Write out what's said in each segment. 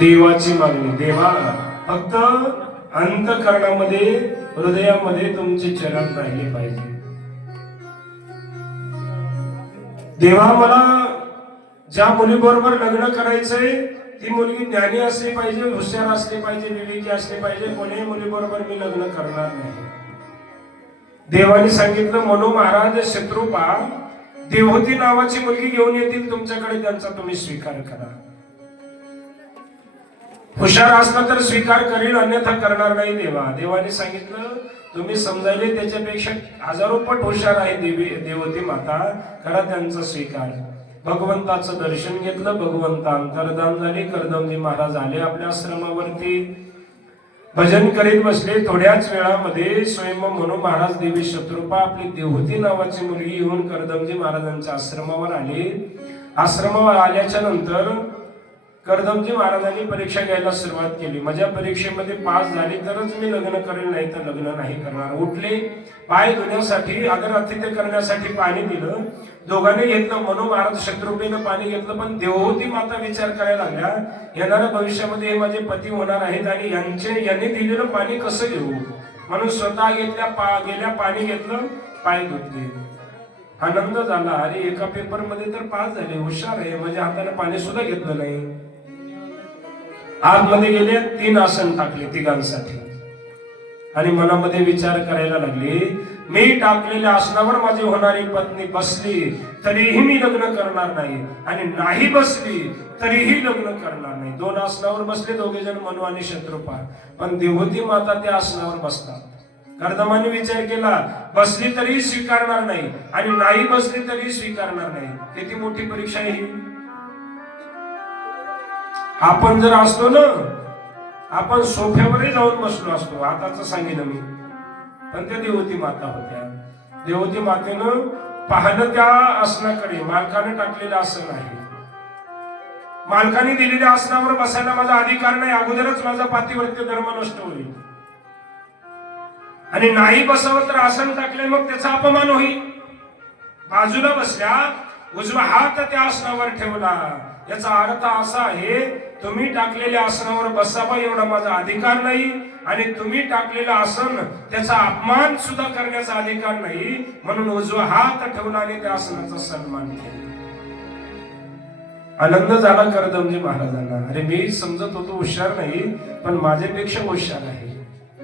देवाची मागणी. देवा फक्त अंतःकरणामध्ये हृदयामध्ये तुमचे चरण राहिले पाहिजे. देवा मला ज्या मुलीबरोबर लग्न करायचंय ती मुलगी ज्ञानी असली पाहिजे, हुशार असली पाहिजे, विवेकी असली पाहिजे. कोणीही मुलीबरोबर मी लग्न करणार नाही. देवाने सांगितलं मनू महाराज शत्रुपा देवहूती नावाची मुलगी घेऊन येतील तुमच्याकडे, त्यांचा तुम्ही स्वीकार करा. हुशार असला तर स्वीकार करील, अन्यथा करणार नाही. देवाने सांगितलं तुम्ही समजायले त्याच्यापेक्षा हजारो पट हुशार आहे देवहूती माता, करा त्यांचा स्वीकार. भगवंताचं दर्शन घेतलं, भगवंत अंतर्धान झाले. कर्दमजी महाराज आले आपल्या आश्रमावरती, भजन करीत बसले. थोड्याच वेळामध्ये स्वयं मनू महाराज देवी शत्रुपा आपली देवहूती नावाची मुलगी घेऊन कर्दमजी महाराजांच्या आश्रमावर आले. आश्रमावर आल्याच्या नंतर कर्दमजी महाराजांनी परीक्षा घ्यायला सुरुवात केली. माझ्या परीक्षेमध्ये पास झाली तरच मी लग्न करेल, नाही तर लग्न नाही करणार. उठले, पाय धुण्यासाठी आदरातिथ्य करण्यासाठी पाणी दिलं. दोघांनी घेतलं. मनू महाराज शत्रुपेनं पाणी घेतलं. पण देवहूती माता विचार करायला लागल्या, येणाऱ्या भविष्यामध्ये हे माझे पती होणार आहेत आणि यांनी दिलेलं पाणी कसं घेऊ. म्हणून स्वतः गेल्या पाणी घेतलं, पाय धुतले. आनंद झाला. अरे एका पेपर मध्ये तर पास झाले, हुशार आहे. म्हणजे हाताने पाणी सुद्धा घेतलं नाही. आतमध्ये गेले, 3 आसन टाकले तिघांसाठी आणि मनामध्ये विचार करायला लागले, मी टाकलेल्या आसनावर माझी होणारी पत्नी बसली तरीही मी लग्न करणार नाही, आणि नाही बसली तरीही लग्न करणार नाही. 2 आसनावर बसले दोघे जण, मनू आणि शत्रुपा. पण देवहूती माता त्या आसनावर बसतात. कर्दमाने विचार केला, बसली तरी स्वीकारणार नाही आणि नाही बसली तरी स्वीकारणार नाही. किती मोठी परीक्षा आहे ही. आपण जर असतो ना, आपण सोफ्यावरही जाऊन बसलो असतो. आताच सांगितलं मी. पण त्या देवहूती माता होत्या. देवहूती मातेनं पाहिलं त्या आसनाकडे. मालकाने टाकलेलं आसन आहे. मालकाने दिलेल्या आसनावर बसायला माझा अधिकार नाही, अगोदरच माझा पातिव्रत्य धर्म नष्ट होईल. आणि नाही बसावं तर आसन टाकले, मग त्याचा अपमान होईल. बाजूला बसल्या, उजवा हात त्या आसनावर ठेवला. याचा अर्थ असा आहे, तुम्ही टाकलेल्या आसनावर बसावा एवढा माझा अधिकार नाही, आणि तुम्ही टाकलेलं आसन त्याचा अपमान सुद्धा करण्याचा अधिकार नाही. म्हणून उजवा हात ठेवला आणि त्या आसनाचा सन्मान केला. आनंद झाला कर्दमजी महाराजांना. अरे मी समजत होतो हुशार नाही, पण माझ्यापेक्षा हुशार आहे.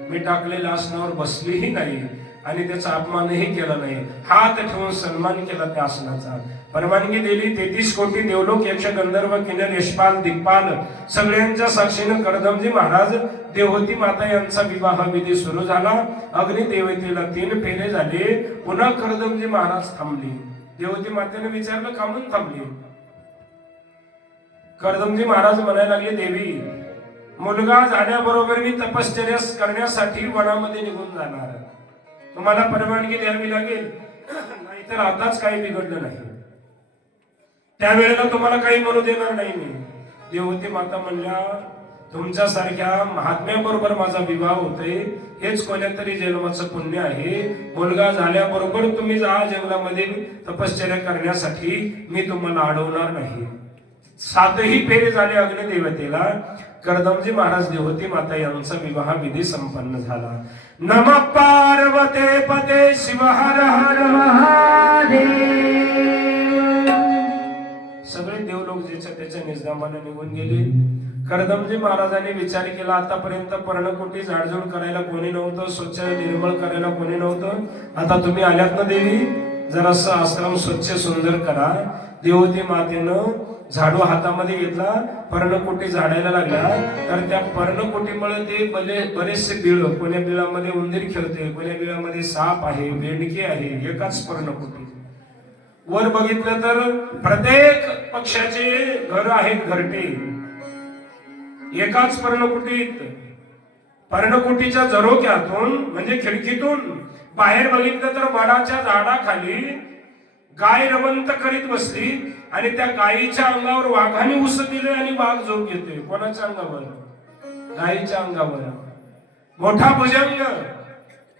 मी टाकलेल्या आसनावर बसलीही नाही आणि त्याचा अपमानही केला नाही. हात ठेवून सन्मान केला त्या आसनाचा. परवानगी दिली. 33 कोटी देवलोक, यक्ष, गंधर्व, किन्नर, यशपाल, दिग्पाल सगळ्यांच्या साक्षीनं कर्दमजी महाराज देवहूती माता यांचा विवाह विधी सुरू झाला. अग्निदेवतेला 3 फेरे झाले. पुन्हा कर्दमजी महाराज थांबले. देवहूती मातेने विचारलं, का म्हणून थांबले. कर्दमजी महाराज म्हणायला लागले, देवी मुलगा झाल्याबरोबर मी तपश्चर्या करण्यासाठी वनामध्ये निघून जाणार. तुम्हाला परवानगी द्यावी लागेल, नाहीतर आताच काही बिघडलं नाही. त्यावेळेला तुम्हाला काही म्हणू देणार नाही मी. देवहूती माता म्हणल्या, तुमच्यासारख्या महात्म्याबरोबर माझा विवाह होतोय, हेच कोणत्यातरी जन्माचं पुण्य आहे. मुलगा झाल्याबरोबर तुम्ही जा जंगलामध्ये तपश्चर्या करण्यासाठी, मी तुम्हाला अडवणार नाही. 7ही फेरे झाले अग्निदेवतेला. कर्दमजी महाराज देवहूती माता यांचा विवाह विधी संपन्न झाला. नमः पार्वते पते शिव हर हर महादेव. सगळे देवलोक ज्याच्या त्याच्या निजधामाला निघून गेले. कर्दमजी महाराजांनी विचार केला, आतापर्यंत पर्णकुटी झाडझूड करायला कोणी नव्हतं, स्वच्छ निर्मळ करायला कोणी नव्हतं. आता तुम्ही आल्यात ना देवी, जरासं आश्रम स्वच्छ सुंदर करा. देवहूती मातेनं झाडू हातामध्ये घेतला, पर्णकुटी झाडायला लागला. तर त्या पर्णकुटीमुळे ते बरेचसे बिळ, कोण्या बिळामध्ये उंदीर खेळते, कोण्या बिळामध्ये साप आहे, बेंडके आहे. एकाच पर्णकुटी. वर बघितलं तर प्रत्येक पक्षाचे घर आहेत, घरटे. एकाच पर्णकुटीत. पर्णकुटीच्या झरोक्यातून म्हणजे खिडकीतून बाहेर बघितलं तर वडाच्या झाडाखाली गाय रवंत करीत बसली, आणि त्या गायीच्या अंगावर वाघाने उस दिले आणि वाघ झोप घेतोय. कोणाच्या अंगावर? गायीच्या अंगावर. मोठा भुजंग,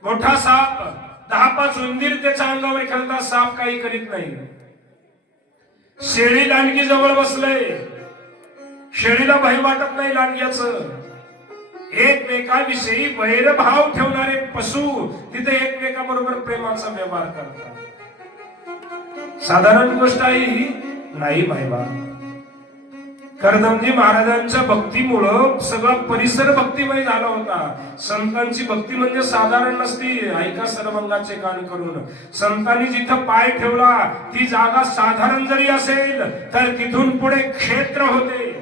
मोठा साप, 10-5 उंदीर त्याच्या अंगावर खेळतात. साप काही करीत नाही. शेळी लांडगी जवळ बसलंय. शेळीला भय वाटत नाही लांडग्याचं. एकमेकाविषयी वैरभाव ठेवणारे पशु तिथे एकमेकाबरोबर प्रेमाचा व्यवहार करतात. साधारण गोष्ट आहे ही नाही मायबा. कर्दमजी महाराजांच्या भक्तीमुळं सगळा परिसर भक्तिमय झाला होता. संतांची भक्ती म्हणजे साधारण नसती. ऐका सर्वांगाचे कान करून. संतांनी जिथं पाय ठेवला ती जागा साधारण जरी असेल तर तिथून पुढे क्षेत्र होते.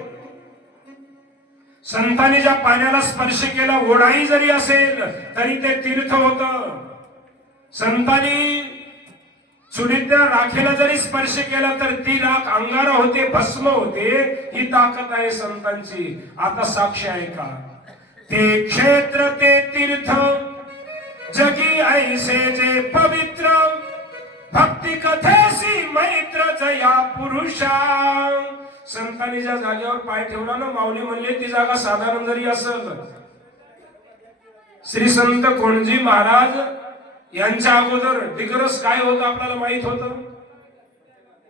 संतांनी ज्या पाण्याला स्पर्श केला ओढाई जरी असेल तरी ते तीर्थ होत. संतांनी चुलीतल्या राखेला जरी स्पर्श केला तर ती राख अंगारा होते, भस्म होते. ही ताकद आहे संतांची. आता साक्ष आहे का? ते क्षेत्र ते तीर्थ जगी ऐसे जे पवित्र भक्ती कथेसी मैत्र जया पुरुषा. संतांनी ज्या जागेवर पाय ठेवला ना, माऊली म्हणले ती जागा साधारण जरी असेल. श्री संत कोणजी महाराज यांच्या अगोदर दिग्रस काय होतं आपल्याला माहित होतं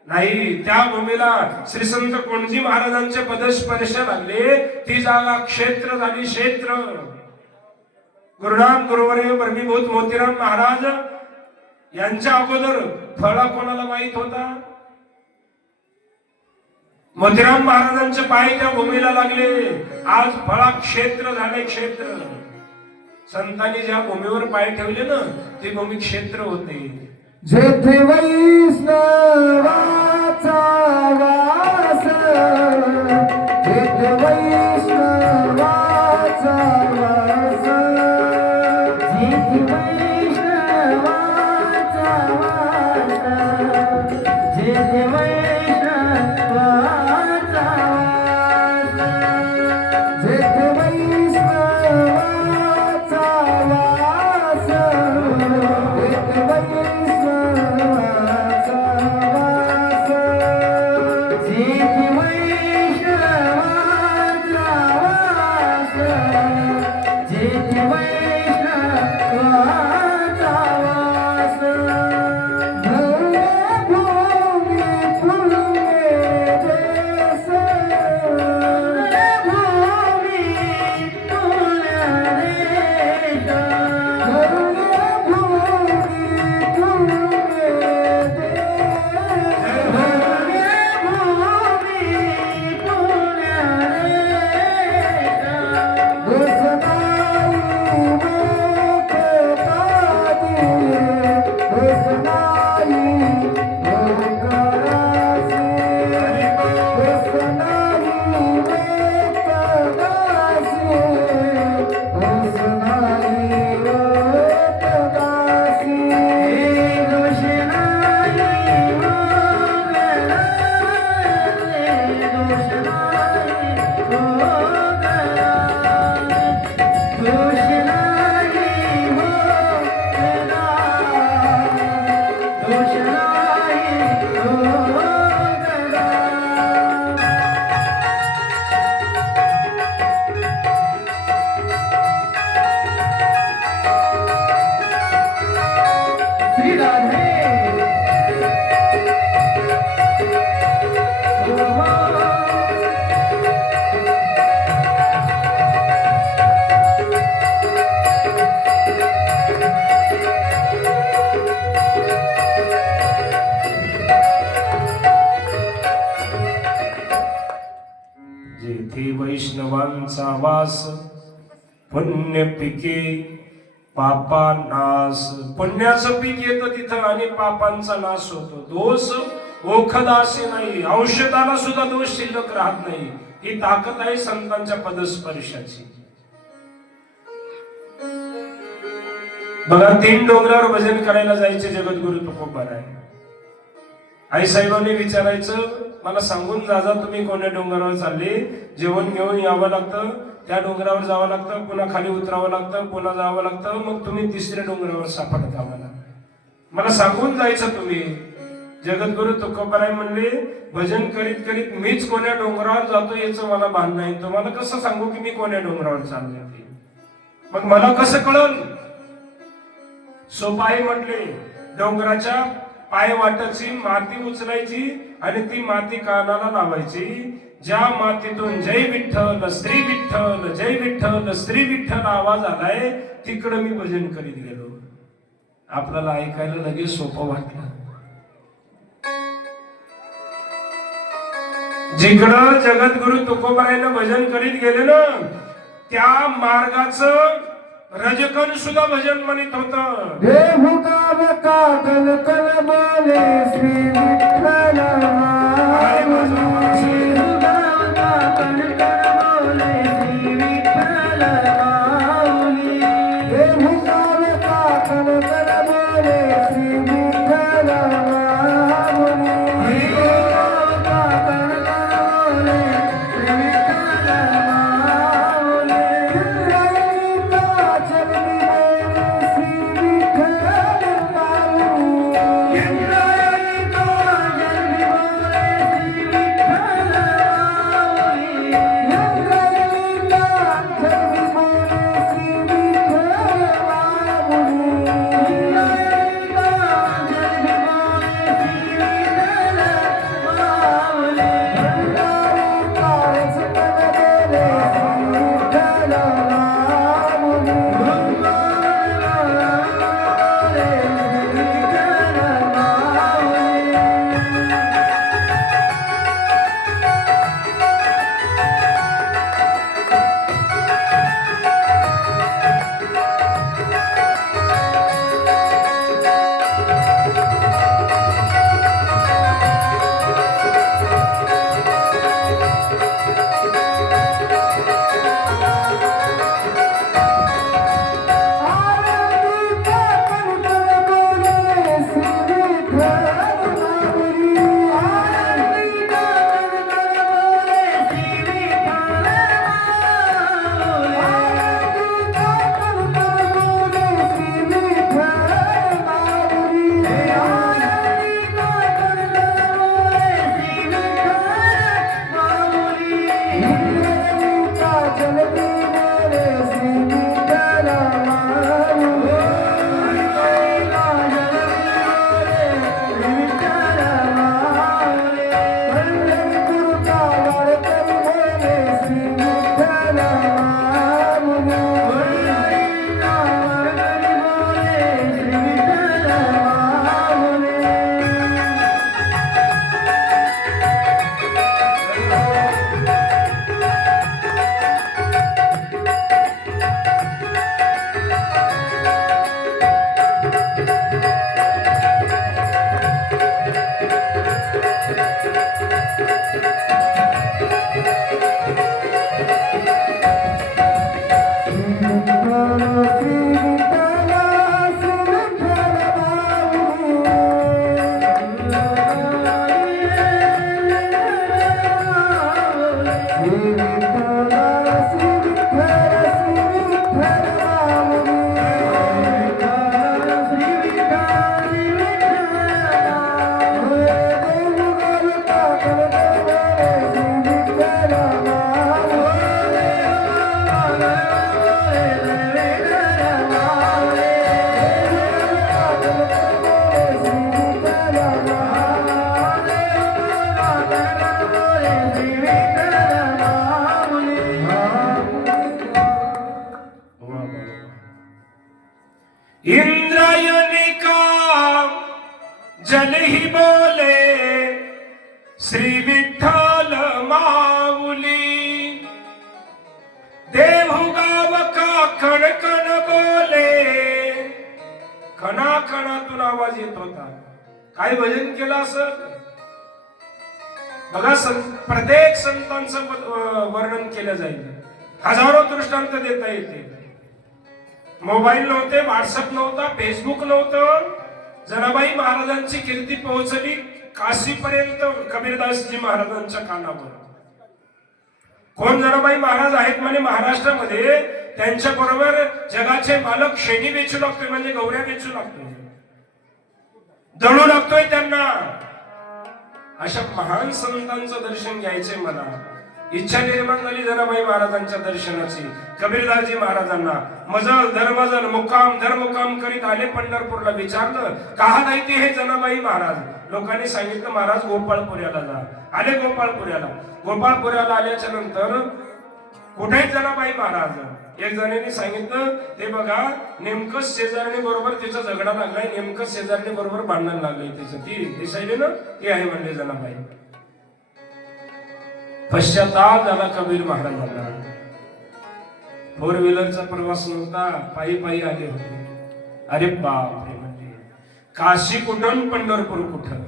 नाही. त्या भूमीला श्री संत कोणजी महाराजांचे पदस्पर्श लागले. ती जागा क्षेत्र झाली, क्षेत्र. गुरुनाम गुरुवर्य ब्रह्मीभूत मोतीराम महाराज यांच्या अगोदर फळा कोणाला माहित होता? मोतीराम मोतीराम महाराजांचे पाय त्या भूमीला लागले. आज फळा क्षेत्र झाले, क्षेत्र. संतांनी ज्या भूमीवर पाय ठेवले ना ती भूमी क्षेत्र होते. जेथे वैष्णवाचा वास, जेथे वैष्णवाचा वास, जेथे वैष्णवाचा वास, जेथे वैष्णवाचा वास, जेथे वैष्णवाचा वास, जेथे वैष्णवांचा वास पुण्य पिके पापा नाश. पुण्याचं पीक येतं तिथं आणि पापांचा नाश होतो. दोष ओखदासी नाही, औषधाला सुद्धा दोष शिल्लक राहत नाही. ही ताकद आहे संतांच्या पदस्पर्शाची. बघा 3 डोंगरावर भजन करायला जायचे जगद्गुरु तुकोबाराय. आई साहेबांनी विचारायचं मला सांगून जा तुम्ही कोण्या डोंगरावर चालले. जेवण घेऊन यावं लागतं, त्या डोंगरावर जावं लागतं, पुन्हा खाली उतरावं लागतं, पुन्हा जावं लागतं, मग तुम्ही 3ऱ्या डोंगरावर सापडता. मला सांगून जायचं तुम्ही. जगद्गुरु तुकोबाराय म्हणले भजन करीत करीत मीच कोण्या डोंगरावर जातो याचं मला भान नाही. तुम्हाला कसं सांगू की मी कोण्या डोंगरावर चालले? मग मला कसं कळल? सोपाई म्हटले डोंगराच्या पाय वाटायची, माती उचलायची आणि ती माती कानाला लावायची. ज्या मातीतून जय विठ्ठल श्री विठ्ठल जय विठ्ठल श्री विठ्ठल आवाज आलाय तिकडं मी भजन करीत गेलो. आपल्याला ऐकायला लगेच सोपं वाटलं. जिकडं जगद्गुरु तुकोबारायनं भजन करीत गेले ना त्या मार्गाचं रजकन सुद्धा भजन म्हणत होत. देहु गाव का कल कल बोले श्री विठ्ठल इंद्रायणी का जल ही बोले श्री विठ्ठल माऊली. देहु गाव का कण कण बोले. कणाकणातून आवाज येत होता. काय भजन केलं असं बघा. प्रत्येक संतांचं वर्णन केलं जाईल. हजारो दृष्टांत देता येते. मोबाईल नव्हते, व्हॉट्सअप नव्हता, फेसबुक नव्हतं. जनाबाई महाराजांची कीर्ती पोहोचली काशीपर्यंत कबीरदासजी महाराजांच्या कानावर. कोण जनाबाई महाराज आहेत म्हणे महाराष्ट्रामध्ये. त्यांच्या बरोबर जगाचे मालक शेणी वेचू लागतोय म्हणजे गौऱ्या वेचू लागतोय, दळू लागतोय त्यांना. अशा महान संतांचं दर्शन घ्यायचंय मला. इच्छा निर्माण झाली जनाबाई महाराजांच्या दर्शनाची. कबीरदासजी महाराजांना मजल दरमजल मुक्काम दरमुक्काम करीत आले पंढरपूरला. विचारलं कहा जायते हे जनाबाई महाराज. लोकांनी सांगितलं महाराज गोपाळपुऱ्याला जा. आले गोपाळपुऱ्याला. गोपाळपुऱ्याला आल्याच्या नंतर कुठे जनाबाई महाराज. एक जणांनी सांगितलं ते बघा नेमकं शेजारणी बरोबर तिचा झगडा लागलाय, नेमकं शेजारणी बरोबर भांडण लागलंय तिचं. ती दिसायली ना ती आहे म्हणले जनाबाई. पश्चाताप झाला कबीर महाराजांना. फोर व्हीलरचा प्रवास नव्हता, पायी पायी आले होते. अरे बाप रे, म्हणजे काशी कुठून पंढरपूर कुठं,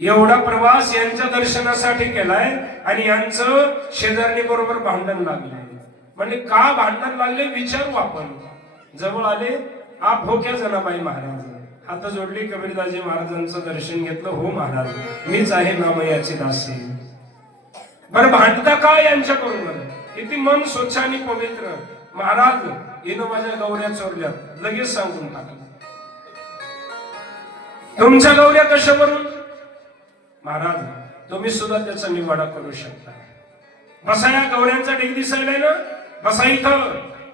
एवढा प्रवास यांच्या दर्शनासाठी केलाय आणि यांचं शेजारणी बरोबर भांडण लागले. म्हणजे का भांडण लागले विचारू आपण. जवळ आले. आप हो क्या जनाबाई महाराज. हात जोडली. कबीरदासजी महाराजांचं दर्शन घेतलं. हो महाराज मीच आहे नामयाची दासी. बरं भांडता का यांच्या बरोबर. किती मन स्वच्छ आणि पवित्र. महाराज येणं माझ्या गौऱ्या चोरल्यात. लगेच सांगून टाकलं. तुमच्या गौऱ्या कशावरून. महाराज तुम्ही सुद्धा त्याचा निवाडा करू शकता. बसा या गौऱ्यांचा ढीग दिसायलाय ना. बसा इथं.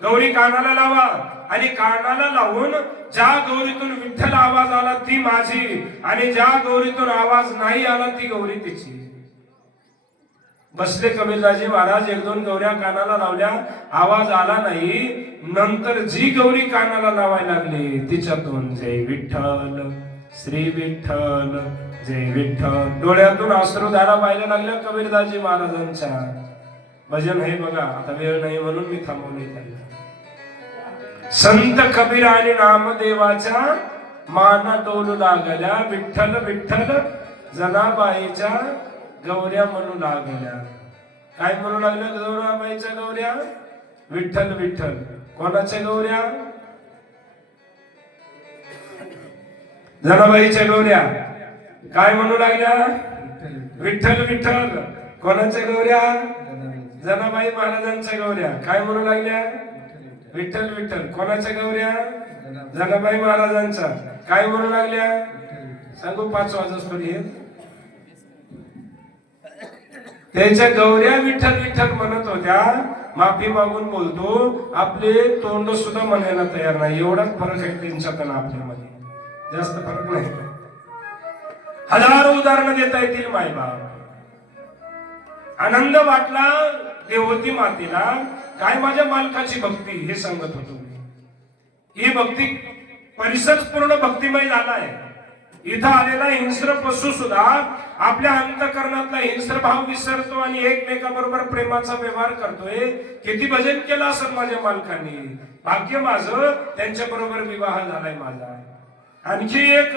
गौरी कानाला लावा आणि कानाला लावून ज्या गौरीतून विठ्ठल आवाज आला ती माझी आणि ज्या गौरीतून आवाज नाही आला ती गौरी तिची. बसले कबीरदासजी महाराज. एक दोन गौऱ्या कानाला लावल्या, आवाज आला नाही. नंतर जी गौरी कानाला लावायला लागली तिच्यातून जय विठ्ठल श्री विठ्ठल जय विठ्ठल. डोळ्यातून अश्रुधारा व्हायला लागल्या कबीरदासजी महाराजांच्या. भजन हे बघा. आता वेळ नाही म्हणून मी थांबवले त्यांना. संत कबीर आणि नामदेवाच्या माना डोलू लागल्या. विठ्ठल विठ्ठल जनाबाईच्या गौऱ्या म्हणू लागल्या. काय म्हणू लागल्या जनाबाईच्या गौऱ्या. विठ्ठल विठ्ठल. कोणाच्या गौऱ्या. जनाबाईच्या गौऱ्या. काय म्हणू लागल्या. विठ्ठल विठ्ठल. कोणाच्या गौऱ्या. जनाबाई महाराजांच्या गौऱ्या. काय म्हणू लागल्या. विठ्ठल विठ्ठल. कोणाच्या गौऱ्या. जनाबाई महाराजांच्या. काय म्हणू लागल्या. सांगू 5 वाजता त्याच्या गौऱ्या विठ्ठल विठ्ठल म्हणत होत्या. माफी मागून बोलतो आपले तोंड सुद्धा म्हणायला तयार नाही. एवढाच फरक आहे त्यांच्यात आणि आपल्यामध्ये. जास्त फरक नाही. हजारो उदाहरणं देता येतील. मायबाप आनंद वाटला देवती मातेला. काय माझ्या मालकाची भक्ती हे सांगत होतो. ही भक्ती परिसर पूर्ण भक्तिमय झालाय. इथं आलेला हिंस्र पशु सुद्धा आपल्या अंतकरणातला हिंस्र भाव विसरतो आणि एकमेकाबरोबर प्रेमाचा व्यवहार करतोय. किती भजन केलं असं माझ्या मालकाने. भाग्य माझं त्यांच्या बरोबर विवाह झालाय माझा. आणखी एक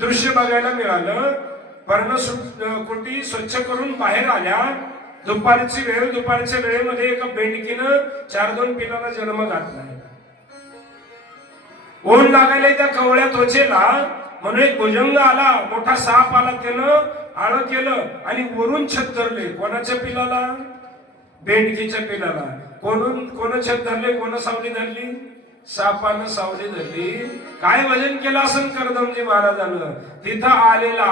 दृश्य बघायला मिळालं. पर्णकुटी स्वच्छ करून बाहेर आल्या. दुपारची वेळ. दुपारच्या वेळेमध्ये एका बेंडकीनं 4-2 पिलाला जन्म घातला. ऊन लागायला त्या कवळ्या त्वचेला म्हणून एक भुजंग आला. मोठा साप आला. त्यानं आळ केलं आणि वरून छत धरले. कोणाच्या पिलाला. बेंडकीच्या पिलाला. कोण छत धरले. कोण सावली धरली. सापानं सावली धरली. काय भजन केलं असं कर्दमजी महाराजांनं. तिथं आलेला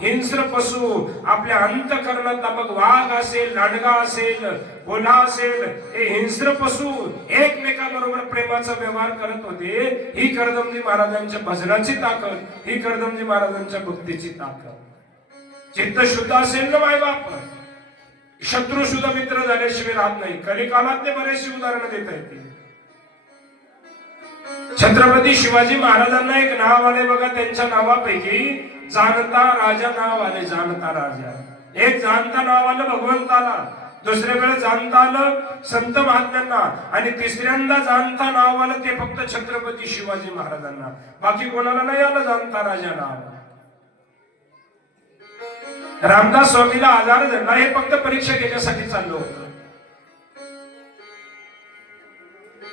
हिंस्र पशु आपल्या अंतकरणातला मग वाघ असेल, लांडगा असेल, कोल्हा असेल, हे हिंस्र पशु एकमेकांबरोबर प्रेमाचा व्यवहार करत होते. ही कर्दमजी महाराजांच्या भजनाची ताकद. ही कर्दमजी महाराजांच्या भक्तीची ताकद. चित्त शुद्ध असेल ना मायबाप. शत्रू सुद्धा मित्र झाल्याशिवाय राहत नाही. कलिकालात ते बरेचशी उदाहरणं देता येतील. छत्रपती शिवाजी महाराजांना एक नाव आले बघा. त्यांच्या नावापैकी जाणता राजा नाव आले. जाणता राजा. एक जाणता नाव आलं भगवंताला. दुसऱ्या वेळेस जाणता आलं संत महात्म्यांना आणि तिसऱ्यांदा जाणता नाव आलं ते फक्त छत्रपती शिवाजी महाराजांना. बाकी कोणाला नाही आलं जाणता राजा नाव. रामदास स्वामीला आजार झाला. हे फक्त परीक्षा घेण्यासाठी चाललो होतं.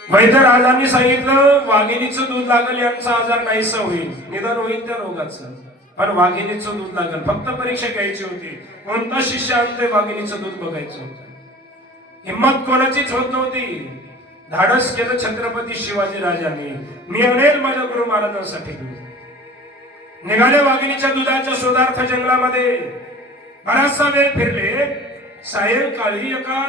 वैद्य राजांनी सांगितलं वाघिणीचं दूध लागल. यांचा आजार नाहीसा होईल. निदान होईल त्या रोगाचं. पण वाघिणीचं दूध लागल. फक्त परीक्षा घ्यायची होती. कोणता शिष्य आणतोय वाघिणीचं दूध बघायचं होतं. हिंमत कोणाचीच होत नव्हती. धाडस केलं छत्रपती शिवाजी राजांनी. मी आणेल माझ्या गुरु महाराजांसाठी दूध. निघाले वाघिणीच्या दुधाच्या शोधार्थ जंगलामध्ये. बराचसा वेळ फिरले. सायंकाळी एका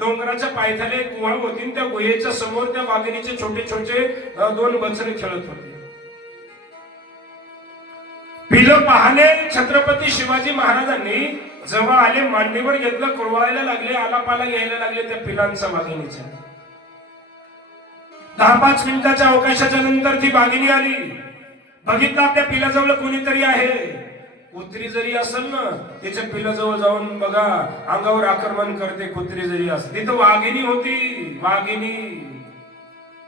डोंगराच्या पायथ्याला एक गुहा होती आणि त्या गुहेच्या समोर त्या वाघिणीचे छोटे छोटे दोन बछडे खेळत होते. पिलं पाहले छत्रपती शिवाजी महाराजांनी जवळ आले, मांडीवर घेतलं, कुरवाळायला लागले, आलापाला घ्यायला लागले त्या पिलांचा वाघिणीच्या. 10-5 मिनिटाच्या अवकाशाच्या नंतर ती वाघिणी आली. बघितलं त्या पिलाजवळ कोणीतरी आहे. कुत्री जरी असेल ना त्याच्या पिलाजवळ जाऊन बघा, अंगावर आक्रमण करते. कुत्री जरी असेल, तिथं वाघिणी होती. वाघिणी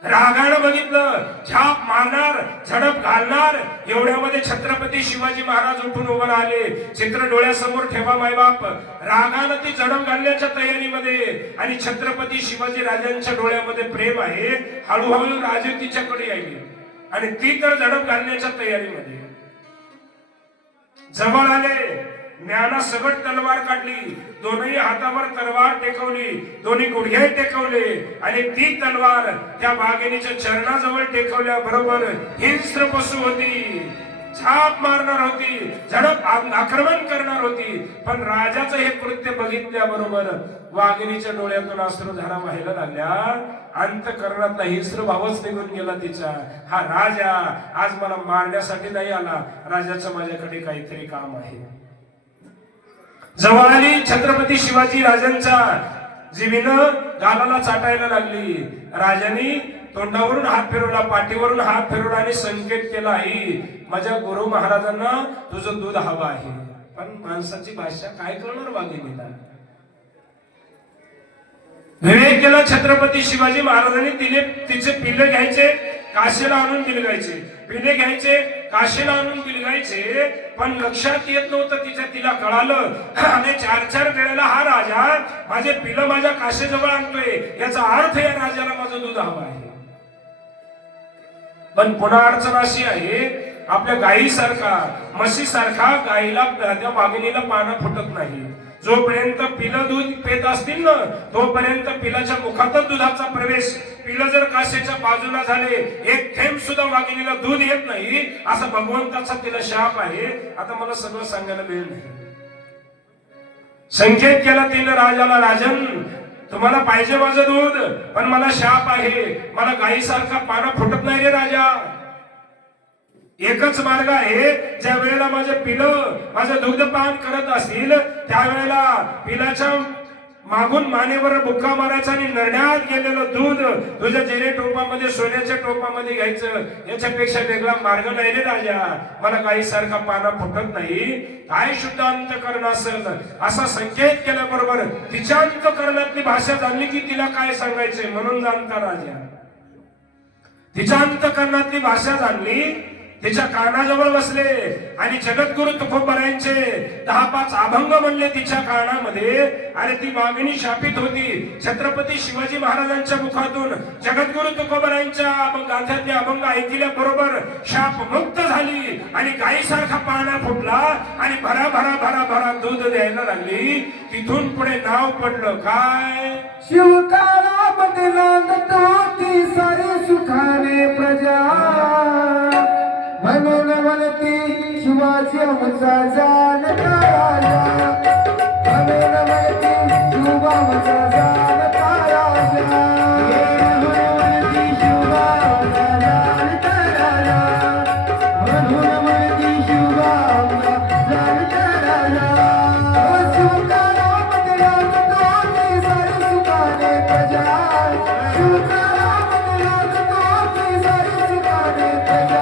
रागानं बघितलं, झाप मारणार, झडप घालणार. एवढ्यामध्ये छत्रपती शिवाजी महाराज उठून उभं राहिले. चित्र डोळ्यासमोर ठेवा मायबाप. रागानं ती झडप घालण्याच्या तयारीमध्ये आणि छत्रपती शिवाजी राजांच्या डोळ्यामध्ये प्रेम आहे. हळूहळू राजे तिच्याकडे आली आणि ती तर झडप घालण्याच्या तयारीमध्ये. जवळ आले, ज्ञाना सगट तलवार काढली, दोन्ही हातावर तलवार टेकवली, दोन्ही गुडघे टेकवले आणि ती तलवार त्या वाघिणीच्या चरणाजवळ टेकवल्या बरोबर हिंस्र पशु होती, छाप मारणार होती, झडप आक्रमण करणार होती. पण राजाचं हे कृत्य बघितल्याबरोबर वाघिणीच्या डोळ्यातून अश्रुधारा व्हायला लागल्या. अंतःकरणातला हिंस्र भावच निघून गेला तिचा. हा राजा आज मला मारण्यासाठी नाही आला, राजाचं माझ्याकडे काहीतरी काम आहे. जवळ आली, छत्रपती शिवाजी राजांच्या जिभेनं गालाला चाटायला लागली. राजाने तोंडावरून हात फिरवला, पाठीवरून हात फिरवला आणि संकेत केला, आई माझ्या गुरु महाराजांना तुझं दूध हवं आहे. पण माणसाची भाषा काय कळणार वाघिणीला. विवेक केला छत्रपती शिवाजी महाराजांनी. तिचे पिल्ले घ्यायचे, काशीला आणून दिलगायचे, पिल्ले घ्यायचे, काशीला आणून दिलगायचे. पण लक्षात येत नव्हतं तिला कळालं आणि 4-4 वेळेला हा राजा माझे पिलं माझ्या काशीजवळ आणतोय, याचा अर्थ या राजाला माझं दूध हवं आहे. पण पुन्हा अडचण अशी आहे, आपल्या गायीसारखा, म्हशीसारखा गायीला त्या वाघिणीला पानं फुटत नाही. जोपर्यंत पिलं दूध पेत असतील ना तोपर्यंत पिलाच्या मुखातच दुधाचा प्रवेश. पिलं जर कासेच्या बाजूला झाले, एक थेंब सुद्धा वाघिणीला दूध येत नाही. असा भगवंताचा तिला शाप आहे. आता मला सगळं सांगायला वेळ नाही. संकेत केला तिने राजाला, राजन तुम्हाला पाहिजे माझं दूध, पण मला शाप आहे, मला गायीसारखा पानं फुटत नाही रे राजा. एकच मार्ग आहे, ज्या वेळेला माझे पिलं माझं दुग्धपान करत असतील त्यावेळेला पिलाच्या मागून मानेवर बुक्का मारायचा आणि नरड्यात गेलेलं दूध तुझ्या जेरे टोपामध्ये, सोन्याच्या टोपामध्ये घ्यायचं. याच्यापेक्षा वेगळा मार्ग नाही रे राजा. मला गायीसारखा पाना फुटत नाही. काय शुद्ध अंतःकरण असेल असा संकेत केल्याबरोबर तिच्या अंतःकरणातली भाषा जाणली की तिला काय सांगायचंय म्हणून जाणता राजा. तिच्या अंतःकरणातली भाषा जाणली, तिच्या कानाजवळ बसले आणि जगद्गुरु तुकोबरायांचे 10-5 अभंग म्हणले तिच्या कानामध्ये. आणि ती वाघिणी शापित होती. छत्रपती शिवाजी महाराजांच्या मुखातून जगद्गुरु तुकोबरायांच्या गाथ्यातले अभंग ऐकल्याबरोबर शाप मुक्त झाली आणि गायीसारखा पाना फुटला आणि भरा भरा भरा भरा दूध द्यायला लागली. तिथून पुढे नाव पडलं काय, शिवकाळामध्ये नांदत होती सारी सुखाने प्रजा. म्हणून म्हणती शिवाजी आमचा जानता राजा. म्हणून म्हणती शिवा आमचा जानता राजा. म्हणून म्हणती शिवा आमचा जानता राजा. म्हणून म्हणती शिवा आमचा जानता राजा. शिवकाळामध्ये नांदत होती सारी सुखाने प्रजा. शिवकाळामध्ये नांदत होती सारी सुखाने प्रजा.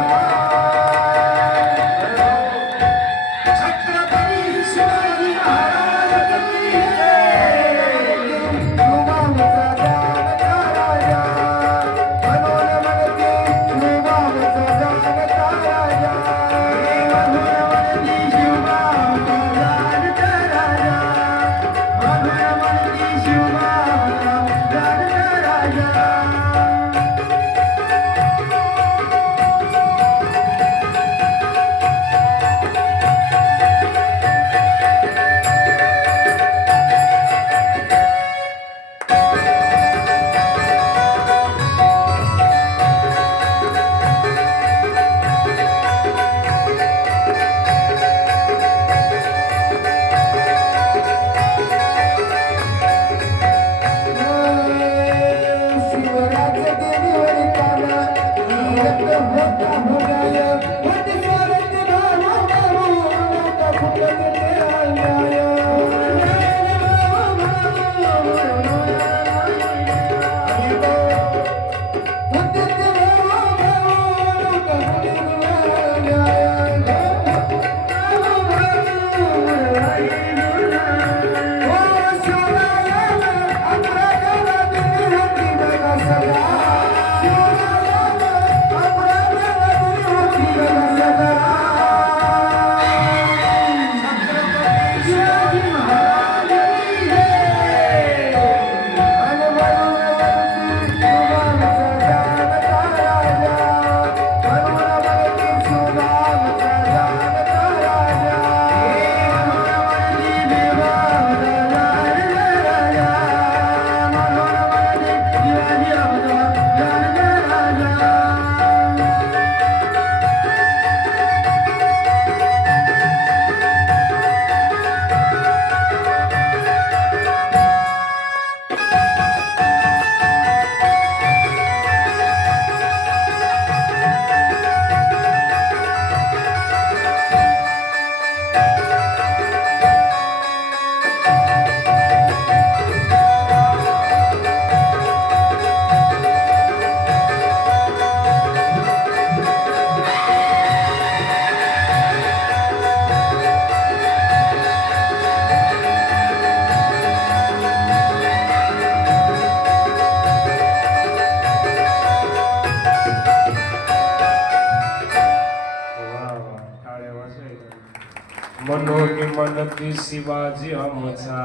म्हणती शिवाजी आमचा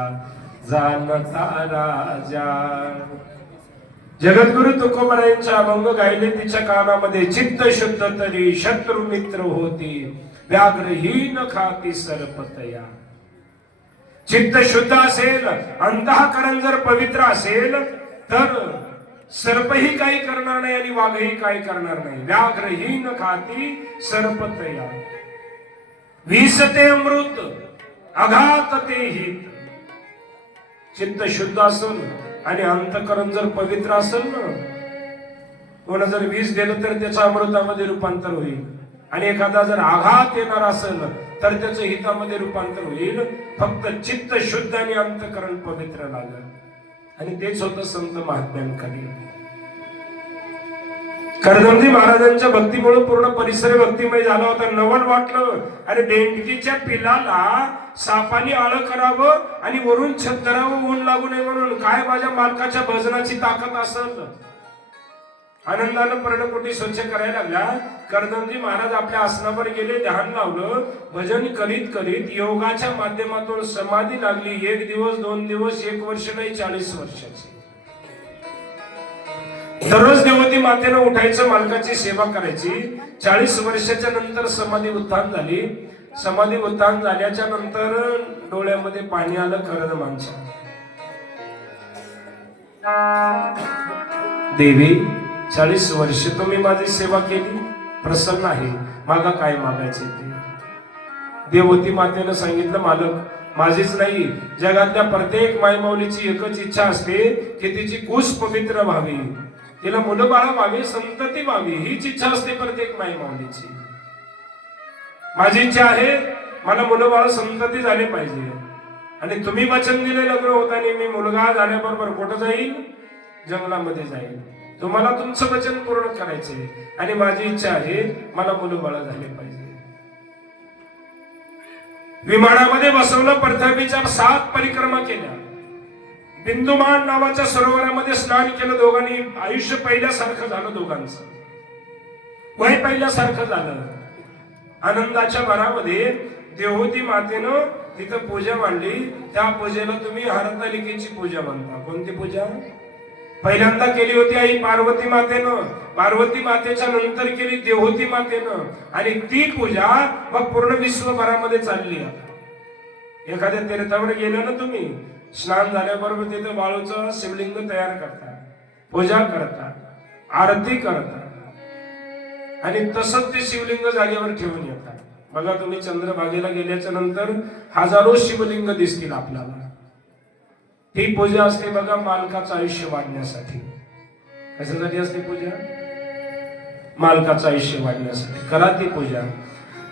जानता राजा. जगद्गुरु तुकोबरायांच्या अभंग गायले तिच्या कानामध्ये. चित्त शुद्ध तरी शत्रु मित्र होती, व्याघ्रहीन खाती सर्पतया. चित्त शुद्ध असेल, अंतःकरण जर पवित्र असेल तर सर्पही काही करणार नाही आणि वाघही काही करणार नाही. व्याघ्रहीन खाती सर्पतया. विष ते अमृत, अघात ते हित. चित्त शुद्ध असेल आणि अंतःकरण जर पवित्र असेल ना, कोणा जर विष दिलं तर त्याचं अमृतामध्ये रूपांतर होईल, आणि एखादा जर आघात येणार असेल तर त्याचं हितामध्ये रूपांतर होईल. फक्त चित्त शुद्ध आणि अंतःकरण पवित्र लागेल, आणि तेच होतं संत महात्म्यांकडे. कर्दमजी महाराजांच्या भक्तीमुळे पूर्ण परिसर भक्तिमय झाला होता. नवल वाटलं, अरे बेंडकीच्या पिलाला सापाने आळ करावं आणि वरून छत धरावं ऊन लागू नये म्हणून. काय माझ्या मालकाच्या भजनाची ताकद असेल. आनंदानं पर्णकोटी स्वच्छ करायला लागला. कर्दमजी महाराज आपल्या आसनावर गेले, ध्यान लावलं, भजन करीत करीत योगाच्या माध्यमातून समाधी लागली. 1 दिवस 2 दिवस 1 वर्ष नाही, 40 वर्षाची. दररोज देवती मातेनं उठायचं, मालकाची सेवा करायची. 40 वर्षाच्या नंतर समाधी उत्थान झाली. समाधी उत्थान झाल्याच्या नंतर डोळ्यामध्ये पाणी आलं कर्दमांच्या. देवी 40 वर्ष तुम्ही माझी सेवा केली, प्रसन्न आहे, मागा काय मागायचे ते. देवती मातेनं सांगितलं, मालक माझीच नाही, जगातल्या प्रत्येक मायमाऊलीची एकच इच्छा असते की तिची कुस पवित्र व्हावी, तिला मुलं बाळ व्हावी, संतती व्हावी, हीच इच्छा असते प्रत्येक मायमाऊलीची. माझी इच्छा आहे मला मुलं बाळ संतती झाले पाहिजे, आणि तुम्ही वचन दिले लग्न होताना मी मुलगा झाल्याबरोबर कुठं जाईल, जंगलामध्ये जाईल. तुम्हाला तुमचं वचन पूर्ण करायचे, आणि माझी इच्छा आहे मला मुलं बाळ झाले पाहिजे. विमानामध्ये बसवलं, पृथ्वीच्या 7 परिक्रमा केल्या. बिंदुमान नावाच्या सरोवरामध्ये स्नान केलं दोघांनी. आयुष्य पहिल्यासारखं झालं दोघांचं, वय पहिल्यासारखं झालं. आनंदाच्या भरामध्ये देवहूती मातेनं तिथं पूजा मांडली. त्या पूजेला तुम्ही हरतालिकेची पूजा म्हणता. कोणती पूजा? पहिल्यांदा केली होती आई पार्वती मातेनं, पार्वती मातेच्या नंतर केली देवहूती मातेनं, आणि ती पूजा मग पूर्ण विश्वभरामध्ये चालली. एखाद्या तीर्थावर गेलं ना तुम्ही, स्नान झाल्याबरोबर तिथे वाळूचं शिवलिंग तयार करता, पूजा करता, आरती करता, आणि तसंच ते शिवलिंग जागेवर ठेवून येतात. बघा तुम्ही चंद्रभागेला गेल्याच्या नंतर हजारो शिवलिंग दिसतील आपल्याला. ही पूजा असते बघा मालकाचं आयुष्य वाढण्यासाठी. कशासाठी असते पूजा? मालकाचं आयुष्य वाढण्यासाठी. करा ती पूजा.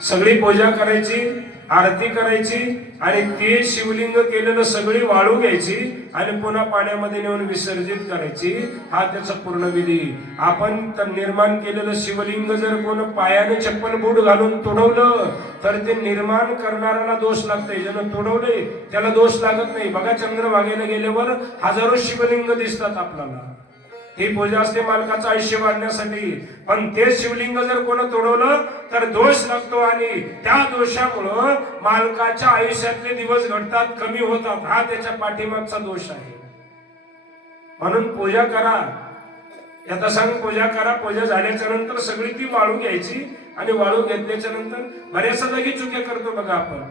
सगळी पूजा करायची, आरती करायची, आणि ते शिवलिंग केलेलं सगळी वाळू घ्यायची आणि पुन्हा पाण्यामध्ये नेऊन विसर्जित करायची. हा त्याचा पूर्ण विधी. आपण निर्माण केलेलं शिवलिंग जर कोण पायाने चप्पल बूट घालून तोडवलं तर ते निर्माण करणाऱ्याला दोष लागतंय, ज्यानं तोडवले त्याला दोष लागत नाही. बघा चंद्रभागेला गेल्यावर हजारो शिवलिंग दिसतात आपल्याला. ही पूजा असते मालकाचं आयुष्य वाढण्यासाठी. पण ते शिवलिंग जर कोण तोडवलं तर दोष लागतो, आणि त्या दोषामुळं मालकाच्या आयुष्यातले दिवस घडतात, कमी होतात. हा त्याच्या पाठीमागचा दोष आहे. म्हणून पूजा करा. याचा सांग पूजा करा. पूजा झाल्याच्या नंतर सगळी ती वाळू घ्यायची, आणि वाळू घेतल्याच्या नंतर बऱ्याच जागी चुक्या करतो बघा आपण.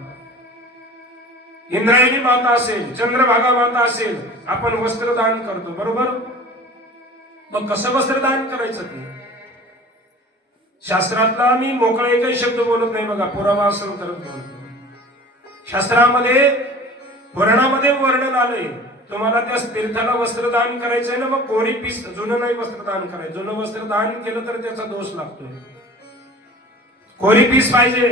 इंद्रायणी माता असेल, चंद्रभागा माता असेल, आपण वस्त्रदान करतो, बरोबर? मग कसं वस्त्रदान करायचं ते शास्त्रातला मी मोकळा एकही शब्द बोलत नाही बघा, पुरावा असेल तरच बोलतो. शास्त्रामध्ये पुराणामध्ये वर्णन आलंय, तुम्हाला त्या तीर्थाला वस्त्रदान करायचंय ना, मग कोरी पीस, जुनं नाही वस्त्रदान करायचं. जुनं वस्त्रदान केलं तर त्याचा दोष लागतोय. कोरी पीस पाहिजे,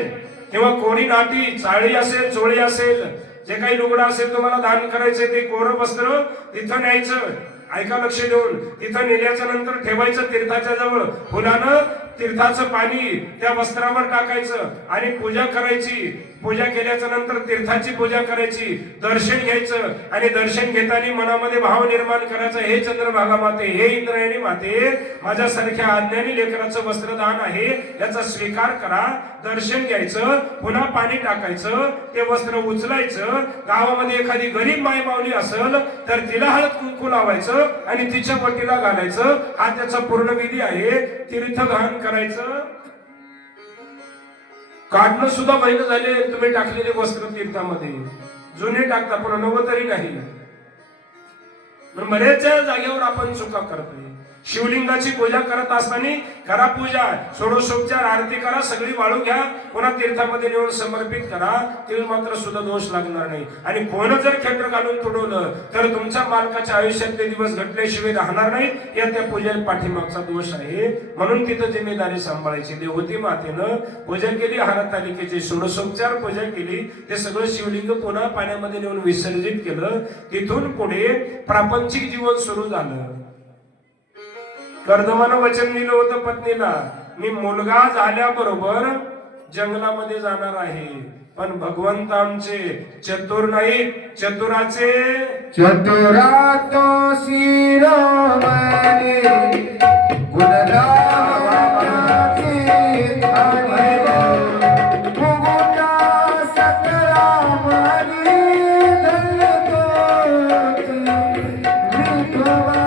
किंवा कोरी नाटी, चाळी असेल, चोळी असेल, जे काही लुगडं असेल तुम्हाला दान करायचंय ते कोरं वस्त्र तिथं न्यायचं. ऐका लक्ष देऊन. तिथं नेल्याच्या नंतर ठेवायचं तीर्थाच्या जवळ. फुलानं तीर्थाचं पाणी त्या वस्त्रावर टाकायचं आणि पूजा करायची. पूजा केल्याच्या नंतर तीर्थाची पूजा करायची, दर्शन घ्यायचं आणि दर्शन घेताना मनामध्ये भाव निर्माण करायचा, हे चंद्रभागा माते, हे इंद्रायणी माते, माझ्यासारख्या अज्ञानी लेकराचं वस्त्रदान आहे, याचा स्वीकार करा. दर्शन घ्यायचं, पुन्हा पाणी टाकायचं, ते वस्त्र उचलायचं. गावामध्ये एखादी गरीब माय माऊली असेल तर तिला हळद कुंकू लावायचं आणि तिच्या वटीला घालायचं. हा त्याचा पूर्ण विधी आहे. तीर्थघान करायचं. काढणं सुद्धा बंद झाले. तुम्ही टाकलेले वस्त्र तीर्थामध्ये जुने टाकता, पण नवं तरी नाही. बरेच जागेवर आपण चुका करतोय. शिवलिंगाची पूजा करत असताना करा पूजा, षोडशोपचार आरती करा, सगळी वाळू घ्या, पुन्हा तीर्थामध्ये नेऊन समर्पित करा. तिळ मात्र सुद्धा दोष लागणार नाही. आणि कोण जर खेटर घालून तुडवलं तर तुमच्या मालकाच्या आयुष्यातले दिवस घटल्याशिवाय राहणार नाही. या त्या पूजेला पाठीमागचा दोष आहे. म्हणून तिथं जिम्मेदारी सांभाळायची. देवती मातेनं पूजा केली, हरतालिकेची षोडशोपचार पूजा केली, ते सगळं शिवलिंग पुन्हा पाण्यामध्ये नेऊन विसर्जित केलं. तिथून पुढे प्रापंचिक जीवन सुरू झालं. कर्दमानं वचन दिलं होतं पत्नीला, मी मुलगा झाल्याबरोबर जंगलामध्ये जाणार आहे. पण भगवंत आमचे चतुर नाही, चतुराचे चतुरा तो शिरोमणी गुणगानाचे ठाणे मुकुटा सकरामणी धन्यतोची विठोबा.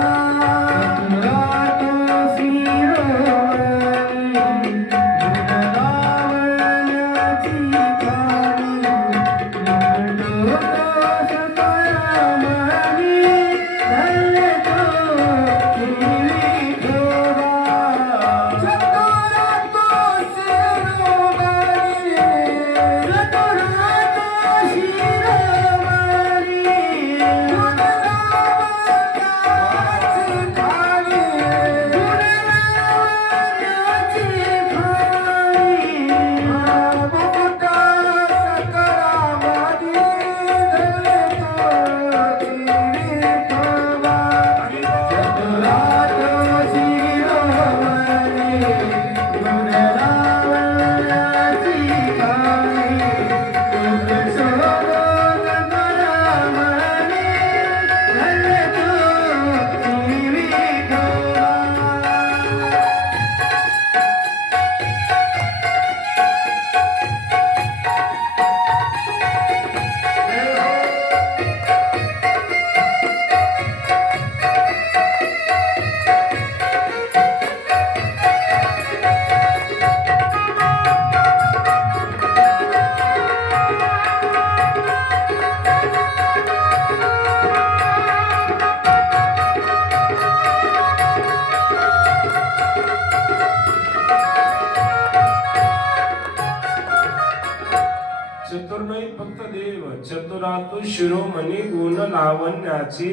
चतुर नाही फक्त देव, चतुरातु शिरोमणी गुण लावण्याची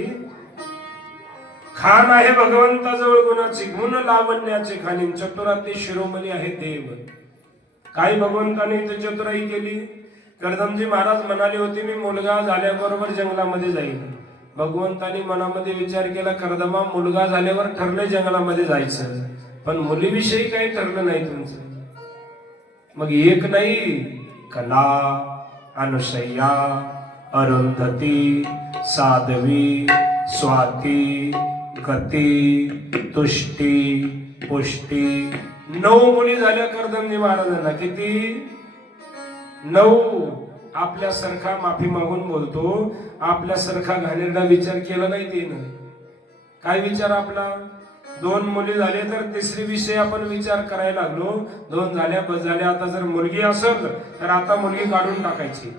खान आहे भगवंताजवळ. गुणाची गुण लावण्याचे खाणी, चतुराते शिरोमणी आहे देव. काय भगवंताने इथे चतुराई केली? कर्दमजी महाराज म्हणाले होते मी मुलगा झाल्याबरोबर जंगलामध्ये जाईल. भगवंतानी मनामध्ये विचार केला, कर्दमा मुलगा झाल्यावर ठरलं जंगलामध्ये जायचं, पण मुलीविषयी काही ठरलं नाही तुमचं. मग एक नाही, कला, अनुसया, अरुंधती, साध्वी, स्वाती, गती, तुष्टी, पुष्टी, 9 मुली झाल्या कर्दमजी महाराजांना. किती? 9. आपल्यासारखा माफी मागून बोलतो, आपल्यासारखा घाणेरडा विचार केला नाही तिनं. काय विचार आपला? 2 मुली झाले तर तिसरी विषय आपण विचार करायला लागलो. 2 झाल्या बस झाल्या. आता जर मुलगी असेल तर आता मुलगी काढून टाकायची.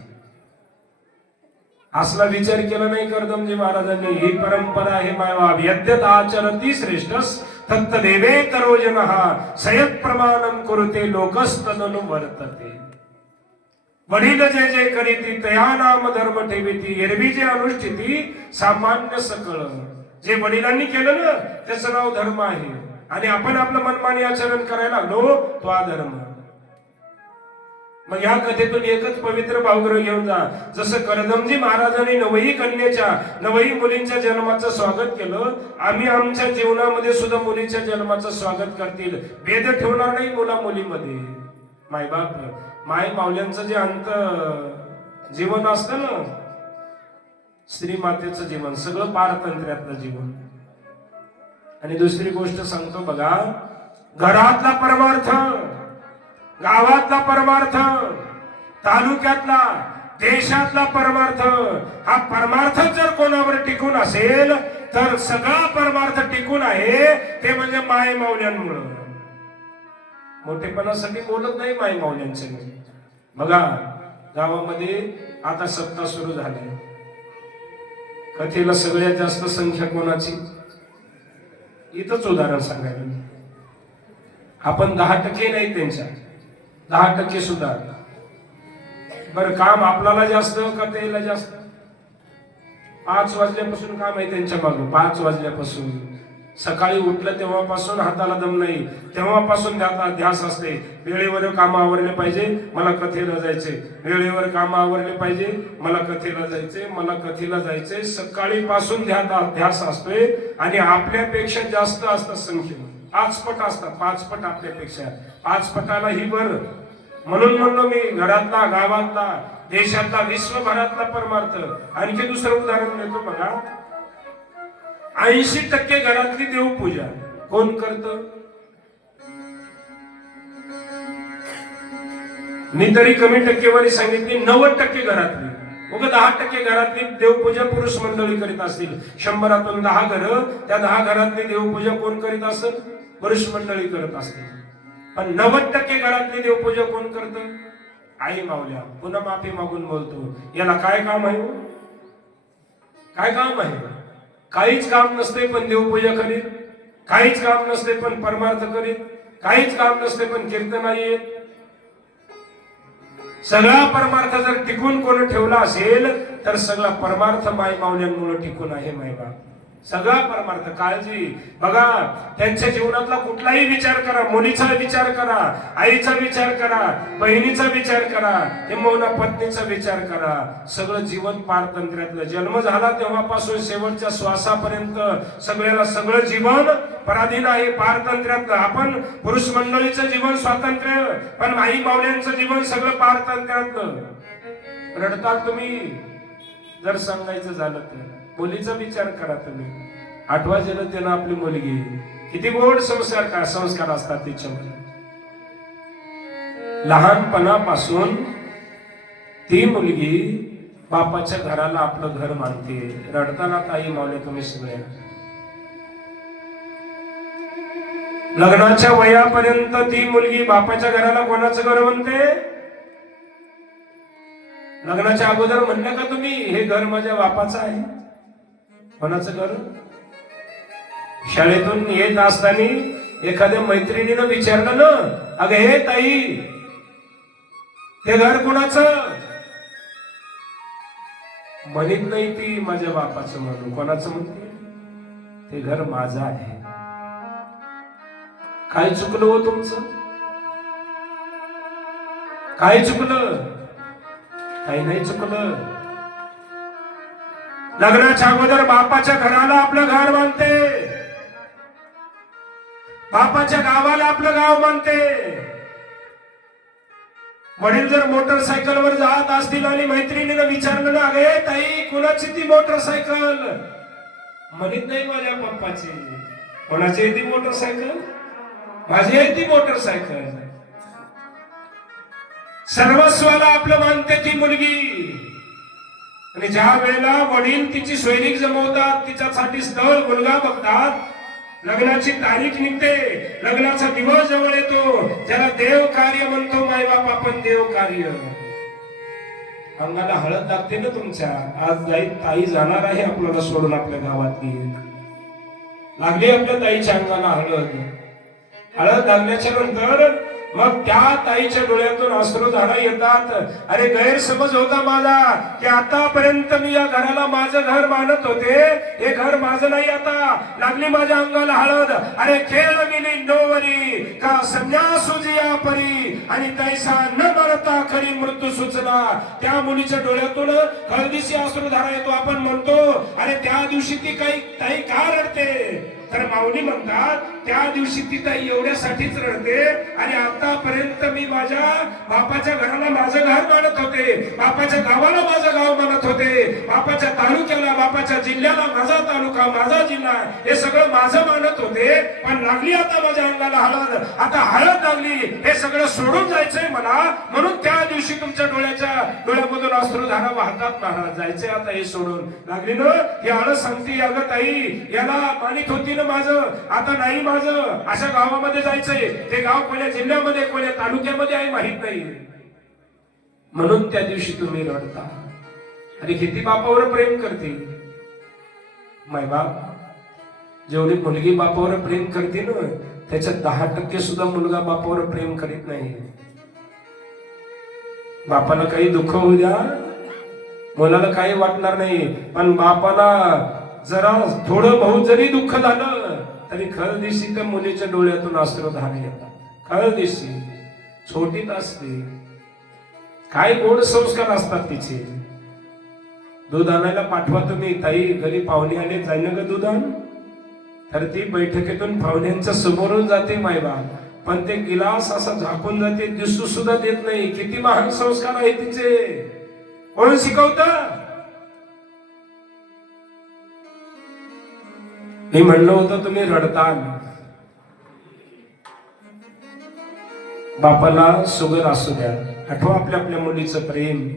असला विचार केला नाही कर्दमजी महाराजांनी. ही परंपरा आहे मायवा. यद्यत आचरती श्रेष्ठस तत्त देवेतरो जनः सयत प्रमाणम कुरुते लोकस्तदनु वर्तते. वडील जे जे करीती तया नाम धर्म ठेविती. एरवी जे अनुष्ठिती सामान्य सकळ. जे वडिलांनी केलं ना त्याचं नाव धर्म आहे. आणि आपण आपलं मनमानी आचरण करायला लागलो तो अधर्म. मग या कथेतून एकच पवित्र भावग्रह घेऊन जा. जसं कर्दमजी महाराजांनी 9ही कन्येच्या 9ही मुलींच्या जन्माचं स्वागत केलं, आम्ही आमच्या जीवनामध्ये सुद्धा मुलीच्या जन्माचं स्वागत करतील. भेद ठेवणार नाही मुला मुलीमध्ये. मायबाप माय माऊल्यांचं जे अंत जीवन असतं ना, स्त्री मातेचं जीवन सगळं पारतंत्र्यातलं जीवन. आणि दुसरी गोष्ट सांगतो बघा, घरातला परमार्थ, गावातला परमार्थ, तालुक्यातला, देशातला परमार्थ, हा परमार्थ जर कोणावर टिकून असेल तर सगळा परमार्थ टिकून आहे ते म्हणजे माय माऊल्यांमुळं. मोठेपणासाठी बोलत नाही माय माऊल्यांचे. बघा गावामध्ये आता सत्ता सुरू झाली, कथेला सगळ्यात जास्त संख्या कोणाची? इथंच उदाहरण सांगायला आपण 10% नाही, त्यांच्या 10% सुद्धा. बरं काम आपल्याला जास्त का त्याला जास्त? 5 वाजल्यापासून काम आहे त्यांच्या मागं. 5 वाजल्यापासून सकाळी उठलं तेव्हापासून हाताला दम नाही, तेव्हापासून ध्यास असते. वेळेवर काम आवरले पाहिजे, मला कथेला जायचे. वेळेवर काम आवरले पाहिजे, मला कथेला जायचे, मला कथेला जायचे. सकाळी पासून ध्यास असतोय. आणि आपल्यापेक्षा जास्त असतात संख्येने, 5 पट असतात, 5 पट आपल्यापेक्षा. 5 पटाला ही बर. म्हणून म्हणलो मी, घरातला, गावातला, देशातला, विश्वभरातला परमार्थ. आणखी दुसरं उदाहरण देतो बघा. 80% घरातली देवपूजा कोण करत? मी तरी कमी टक्केवारी सांगितली, 90% घरातली. मग 10% घरातली देवपूजा पुरुष मंडळी करीत असतील. 100रातून 10 घरं, त्या 10 घरातली देवपूजा कोण करीत असेल? पुरुष मंडळी करत असतील. पण 90% घरातली देवपूजा कोण करत? आई माऊल्या. पुन्हा माफी मागून बोलतो, याला काय काम आहे? काय काम आहे? काहीच काम नसते पण देवपूजा करीत, काहीच काम नसते पण परमार्थ करीत, काहीच काम नसते पण कीर्तन येत. सगळा परमार्थ जर टिकून कोण ठेवला असेल तर सगळा परमार्थ माय माऊल्यांमुळे टिकून आहे. मायबाप सगळा परमार्थ. काळजी बघा, त्यांच्या जीवनातला कुठलाही विचार करा, मुलीचा विचार करा, आईचा विचार करा, बहिणीचा विचार करा, किंवा पत्नीचा विचार करा. सगळं जीवन पारतंत्र्यातलं. जन्म झाला तेव्हापासून शेवटच्या श्वासापर्यंत सगळ्याला सगळं जीवन पराधीन आहे, पारतंत्र्यातलं. आपण पुरुष मंडळीचं जीवन स्वातंत्र्य, पण आई माऊल्यांचं जीवन सगळं पारतंत्र्यातलं. रडतात तुम्ही जर सांगायचं झालं तर. मुलीचा विचार करा तुम्ही. 8व्या जन्म आपली मुलगी, किती गोड संस्कार असतात तिच्यामध्ये. लहानपणापासून ती मुलगी बापाच्या घराला आपलं घर मानते. रडताना ताई माऊली तुम्ही सगळे. लग्नाच्या वयापर्यंत ती मुलगी बापाच्या घराला कोणाचं घर म्हणते? लग्नाच्या अगोदर म्हणलं का तुम्ही, हे घर माझ्या बापाचं आहे? कोणाचं घर? शाळेतून येत असताना एखाद्या मैत्रिणीनं विचारलं ना, अगं हे ताई, ते घर कोणाचं? म्हणत नाही ती माझ्या बापाचं म्हणून. कोणाचं म्हणते? ते घर माझं आहे. काय चुकलं हो तुमचं? काय चुकलं? काही नाही चुकलं. लग्नाच्या अगोदर बापाच्या घराला आपलं घर मानते, बापाच्या गावाला आपलं गाव मानते. वडील जर मोटरसायकलवर जात असतील आणि मैत्रिणीनं विचारलं ना, अगे ताई कुणाची ती मोटरसायकल? म्हणत नाही माझ्या पप्पाची. कोणाची आहे ती मोटरसायकल? माझी आहे ती मोटरसायकल. सर्वस्वाला आपलं मानते ती मुलगी. आणि ज्या वेळेला वडील तिची सैनिक जमवतात, तिच्यासाठी स्थळ मुलगा बघतात, लग्नाची तारीख निघते, लग्नाचा दिवस जवळ येतो, ज्याला देव कार्य म्हणतो मायबाप आपण. देव कार्य. अंगाला हळद लागते ना तुमच्या. आज ताई जाणार आहे आपल्याला सोडून आपल्या गावातली. लागली आपल्या ताईच्या अंगाला हळद. हळद लागल्याच्या नंतर मग त्या ताईच्या डोळ्यातून अश्रुधारा येतात. अरे गैरसमज होता माझा की आतापर्यंत मी या घराला माझं घर मानत होते, हे घर माझं नाही. आता लागली माझ्या अंगाला हळद. अरे खेळ गेली नोवरी का संन्यासू जिया परी, आणि तैसा न मरता खरी मृत्यू सुचला. त्या मुलीच्या डोळ्यातून हळदीची अश्रुधारा येतो. आपण म्हणतो अरे त्या दिवशी ती काही ताई का रडते? तर माऊली म्हणतात त्या दिवशी ती ताई एवढ्यासाठीच रडते आणि आतापर्यंत मी माझ्या बापाच्या घराला माझं घर मानत होते, बापाच्या गावाला माझं गाव मानत होते, बापाच्या तालुक्याला बापाच्या जिल्ह्याला माझा तालुका माझा जिल्हा हे सगळं माझं मानत होते. पण लागली आता माझ्या अंगाला हळद, आता हळद लागली, हे सगळं सोडून जायचंय मला, म्हणून त्या दिवशी तुमच्या डोळ्यामधून अश्रुधारा वाहतात महाराज. जायचंय आता हे सोडून. लागली ना ही हळद सांगते अगं ताई याला मानित होती ना माझं, आता नाही माझं, अशा गावामध्ये जायचंय, ते गाव कोण्या जिल्ह्यामध्ये कोण्या तालुक्यामध्ये आहे माहित नाही, म्हणून त्या दिवशी तुम्ही रडता. आणि किती बापावर प्रेम करते मायबाप. जेवढी मुलगी बापावर प्रेम करते ना त्याच्यात 10% सुद्धा मुलगा बापावर प्रेम करीत नाही. बापाला काही दुःख होऊ द्या, मुलाला काही वाटणार नाही, पण बापाला जरा थोडं बहुत जरी दुःख झालं तरी खर दिवशी त्या मुलीच्या डोळ्यातून अश्रुधारा येतात. खर दिवशी छोटीच असते, काय गोड संस्कार असतात तिचे. दूध आणायला पाठवा तुम्ही, ताई घरी पाहुणे आले, जाईन ग दूध आण, तर ती बैठकीतून पाहुण्यांच्या समोरून जाते मायबाप, पण ते गिलास असा झाकून जाते, दिसू सुद्धा देत नाही. किती महान संस्कार आहे तिचे. कोण शिकवत? मी म्हणलं होतं तुम्ही रडताल. बापाला शुगर असू द्या, आठवा आपल्या आपल्या मुलीचं प्रेम,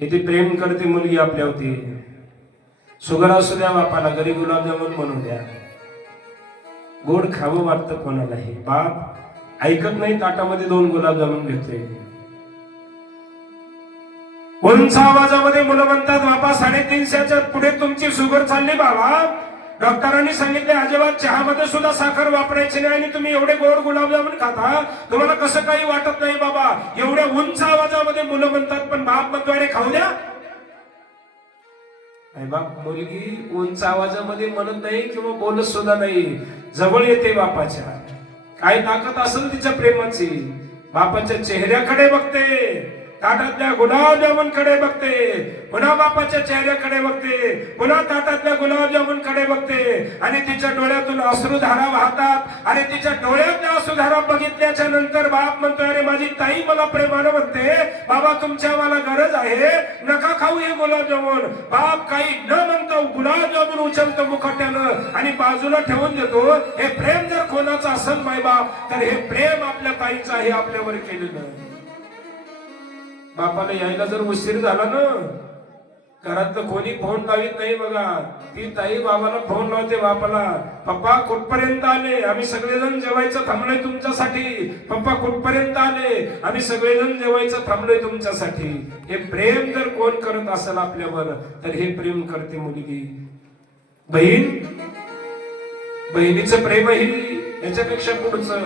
किती प्रेम करते मुलगी आपल्यावरती. शुगर असू द्या बापाला, घरी गुलाबजामुन म्हणू द्या, गोड खावं वाटतं कोणालाही. बाप ऐकत नाही, ताटामध्ये 2 गुलाबजामुन घेतोय. उंच आवाजामध्ये मुलं म्हणतात बाबा 350च्या पुढे तुमची शुगर चालली बाबा, डॉक्टरांनी सांगितले अजिबात चहामध्ये सुद्धा साखर वापरायची नाही आणि तुम्ही एवढे गोड गुलाबजामुन खाता, तुम्हाला कसं काही वाटत नाही बाबा. एवढ्या उंच आवाजामध्ये मुलं म्हणतात, पण बाप म्हणतो अरे खाऊ द्या. बाप मुलगी उंच आवाजामध्ये म्हणत नाही किंवा बोलत सुद्धा नाही, जवळ येते बापाच्या. काय ताकद असेल तिच्या प्रेमाची. बापाच्या चेहऱ्याकडे बघते, ताटातल्या गुलाबजामुन कडे बघते, पुन्हा बापाच्या चेहऱ्याकडे बघते, पुन्हा ताटातल्या गुलाबजामुन कडे बघते आणि तिच्या डोळ्यातून अश्रुधारा वाहतात. आणि तिच्या डोळ्यातल्या अश्रुधारा बघितल्याच्या नंतर बाप म्हणतो अरे माझी ताई मला प्रेमानं म्हणते बाबा तुमच्या मला गरज आहे, नका खाऊ हे गुलाबजामुन. बाप काही न म्हणता गुलाबजामुन उचलतो मुखट्यानं आणि बाजूला ठेवून देतो. हे प्रेम जर कोणाचं असेल माय बाप तर हे प्रेम आपल्या ताईचं आहे आपल्यावर केलेलं. बापाला यायला जर उशीर झाला ना, घरातलं कोणी फोन लावित नाही बघा, ती ताई बाबाला फोन लावते बापाला, पप्पा कुठपर्यंत आले, आम्ही सगळेजण जेवायचं थांबलोय तुमच्यासाठी, पप्पा कुठपर्यंत आले, आम्ही सगळेजण जेवायचं थांबलोय तुमच्यासाठी. हे प्रेम जर कोण करत असेल आपल्यावर तर हे प्रेम करते मुलगी. बहिणीचं प्रेमही याच्यापेक्षा पुढचं.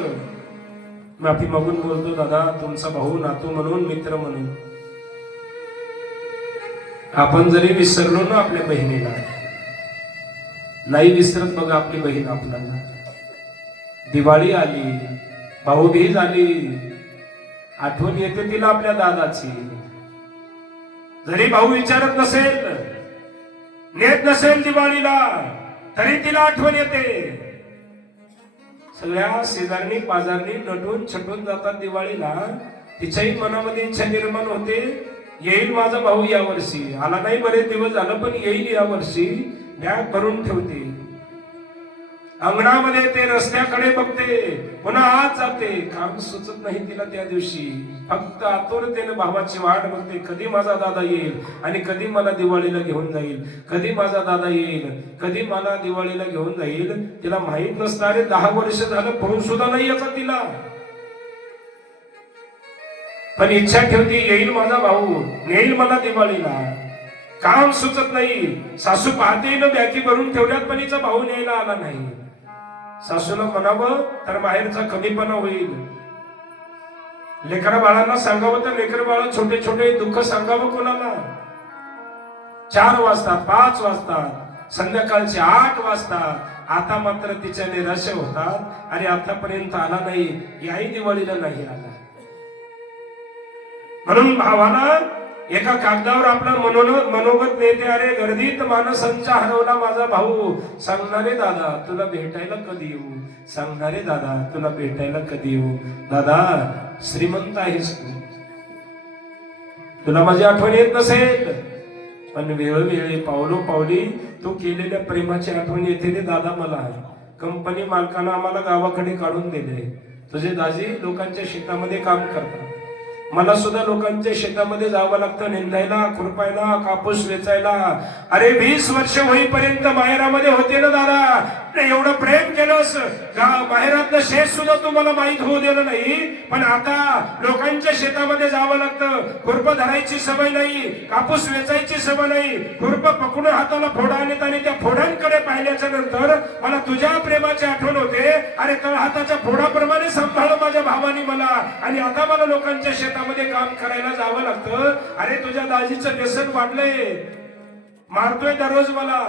माफी मागून बोलतो दादा, तुमचा भाऊ, नातू म्हणून, मित्र म्हणून. आपण जरी विसरलो ना आपल्या बहिणीला, नाही विसरत बघा आपली बहीण आपल्याला. दिवाळी आली, भाऊबीज आली, आठवण येते तिला आपल्या दादाची. जरी भाऊ विचारत नसेल, नेत नसेल दिवाळीला, तरी तिला आठवण येते. सगळ्या शेजारणी पाजारणी नटून छटून जातात दिवाळीला, तिच्याही मनामध्ये इच्छा निर्माण होते येईल माझा भाऊ या वर्षी. आला नाही बरेच दिवस झालं पण येईल या वर्षी. बॅग भरून ठेवते, अंगणामध्ये ते रस्त्याकडे बघते, पुन्हा आत जाते. काम सुचत नाही तिला त्या दिवशी, फक्त आतुरतेने भावाची वाट बघते, कधी माझा दादा येईल आणि कधी मला दिवाळीला घेऊन जाईल, कधी माझा दादा येईल, कधी मला दिवाळीला घेऊन जाईल. तिला माहित नसणारे 10 वर्ष झालं फोन सुद्धा नाही याचा तिला, पण इच्छा ठेवते येईल माझा भाऊ, नेईल मला दिवाळीला. काम सुचत नाही. सासू पाहते न बॅगी भरून ठेवल्यात पण हिचा भाऊ न्यायला आला नाही. सासूला म्हणावं तर बाहेरचा कमीपणा होईल. लेकरा बाळांना सांगावं तर लेकर बाळ छोटे छोटे दुःख सांगावं कोणाला. 4 वाजतात, 5 वाजतात, संध्याकाळचे 8 वाजतात. आता मात्र तिच्या निराशा होतात, अरे आतापर्यंत आला नाही, याही दिवाळीला नाही आला. म्हणून भावाला एका कागदावर आपला मनोगत लिहिते, अरे गर्दीत माणसांच्या हरवला माझा भाऊ, सांगणारे दादा तुला भेटायला कधी येऊ, सांगणारे दादा तुला भेटायला कधी येऊ. दादा श्रीमंत आहेस तू, तुला माझी आठवण येत नसेल, पण वेळोवेळी पावली तू केलेल्या प्रेमाची आठवण येते रे दादा. मला कंपनी मालकानं आम्हाला गावाकडे काढून दिले, तुझे दाजी लोकांच्या शेतामध्ये काम करतात, मला सुद्धा लोकांच्या शेतामध्ये जावं लागतं, निंदायला, खुरपायला, कापूस वेचायला. अरे 20 वर्ष होईपर्यंत माहेरामध्ये होते ना दादा, एवढं प्रेम केलंस, माहेरातलं शेत सुद्धा तुम्हाला माहित होऊ दिलं नाही, पण आता लोकांच्या शेतामध्ये जावं लागतं, खुरप धरायची सवय नाही, कापूस वेचायची सवय नाही, खुरप पकडून हाताला फोडा आणत आणि त्या फोडांकडे पाहिल्याच्या नंतर मला तुझ्या प्रेमाची आठवण होते. अरे तळ हाताच्या फोडाप्रमाणे सांभाळ माझ्या भावानी मला, आणि आता मला लोकांच्या शेतामध्ये काम करायला जावं लागतं. अरे तुझ्या दाजीचं व्यसन वाढलंय, मारतोय दररोज मला,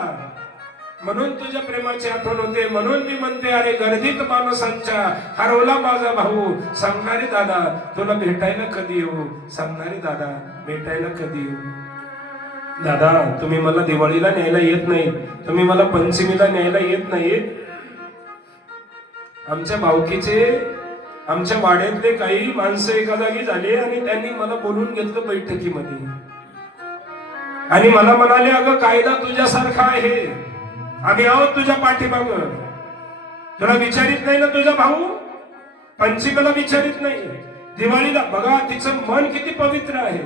म्हणून तुझ्या प्रेमाची आठवण होते, म्हणून मी म्हणते अरे गर्दीत माणसांच्या हरवला माझा भाऊ, सांगणारे दादा तुला भेटायला कधी येऊ, सांगणारे दादा भेटायला कधी येऊ. दादा तुम्ही मला दिवाळीला न्यायला येत नाही, तुम्ही मला पंचमीला न्यायला येत नाही. आमच्या भावकीचे, आमच्या वाड्यातले काही माणसं एका जागी झाले आणि त्यांनी मला बोलून घेतलं बैठकीमध्ये, आणि मला म्हणाले अगं कायदा तुझ्यासारखा आहे, आम्ही आहोत तुझ्या पाठीमाग, तुला विचारित नाही ना तुझा भाऊ, पंचमीला विचारित नाही, दिवाळीला बघा तिचं मन किती पवित्र आहे,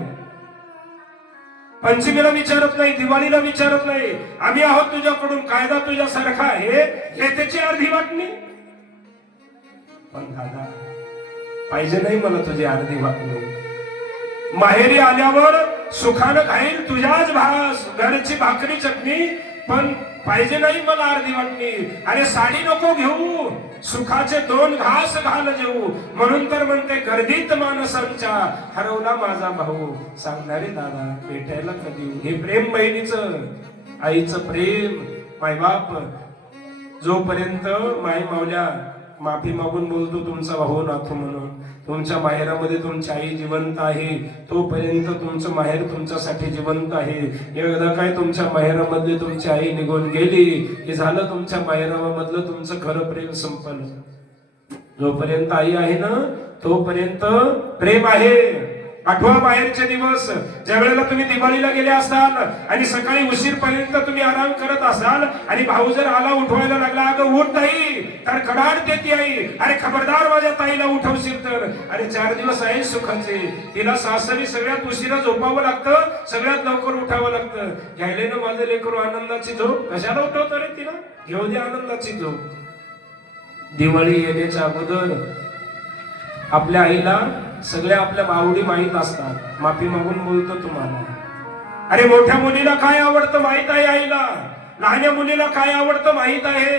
पंचमीला विचारत नाही, दिवाळीला विचारत नाही, आम्ही आहोत तुझ्याकडून, कायदा तुझ्यासारखा आहे, हे त्याची अर्धी वाटणी. पण दादा पाहिजे नाही मला तुझी अर्धी वाटणी, माहेरी आल्यावर सुखानं खाईल तुझ्याच घरची भाकरी चटणी, पण पाहिजे नाही मला अर्धी वाटणी. अरे साडी नको घेऊ, सुखाचे 2 घास घाल जेऊ, म्हणून तर म्हणते गर्दीत माणसांच्या हरवला माझा भाऊ, सांगणारे दादा भेटायला कधी. हे प्रेम बहिणीचं, आईचं प्रेम, मायबाप जोपर्यंत माय मावल्या माफी मागून बोलतो तुमचा भाऊ नाथू म्हणून, तुमच्या माहेरामध्ये तुमची आई जिवंत आहे, तोपर्यंत तुमचं माहेर तुमच्यासाठी जिवंत आहे. एकदा काय तुमच्या माहेरामधली तुमची आई निघून गेली की झालं, तुमच्या माहेरामधलं तुमचं खरं प्रेम संपलं. जोपर्यंत आई आहे ना तोपर्यंत प्रेम आहे. आठवा माहेरचे दिवस, ज्या वेळेला तुम्ही दिवाळीला गेले असाल आणि सकाळी उशीरपर्यंत तुम्ही आराम करत असाल आणि भाऊ जर आला उठवायला लागला, अगं उठ ताई, तर कडाडते ती आई, अरे खबरदार माझ्या ताईला उठवशील तर. अरे 4 दिवस आहे सुखाचे, तिला सासरी सगळ्यात उशिरा झोपावं लागतं, सगळ्यात लवकर उठावं लागतं. घ्यायले ना माझं लेकरू आनंदाची झोप, कशाला उठवतो रे तिला, घेऊ दे आनंदाची झोप. दिवाळी येण्याच्या अगोदर आपल्या आईला सगळ्या आपल्या बावडी माहीत असतात, माफी मागून बोलतो तुम्हाला. अरे मोठ्या मुलीला काय आवडतं माहित आहे आईला, लहान्या मुलीला काय आवडतं माहित आहे,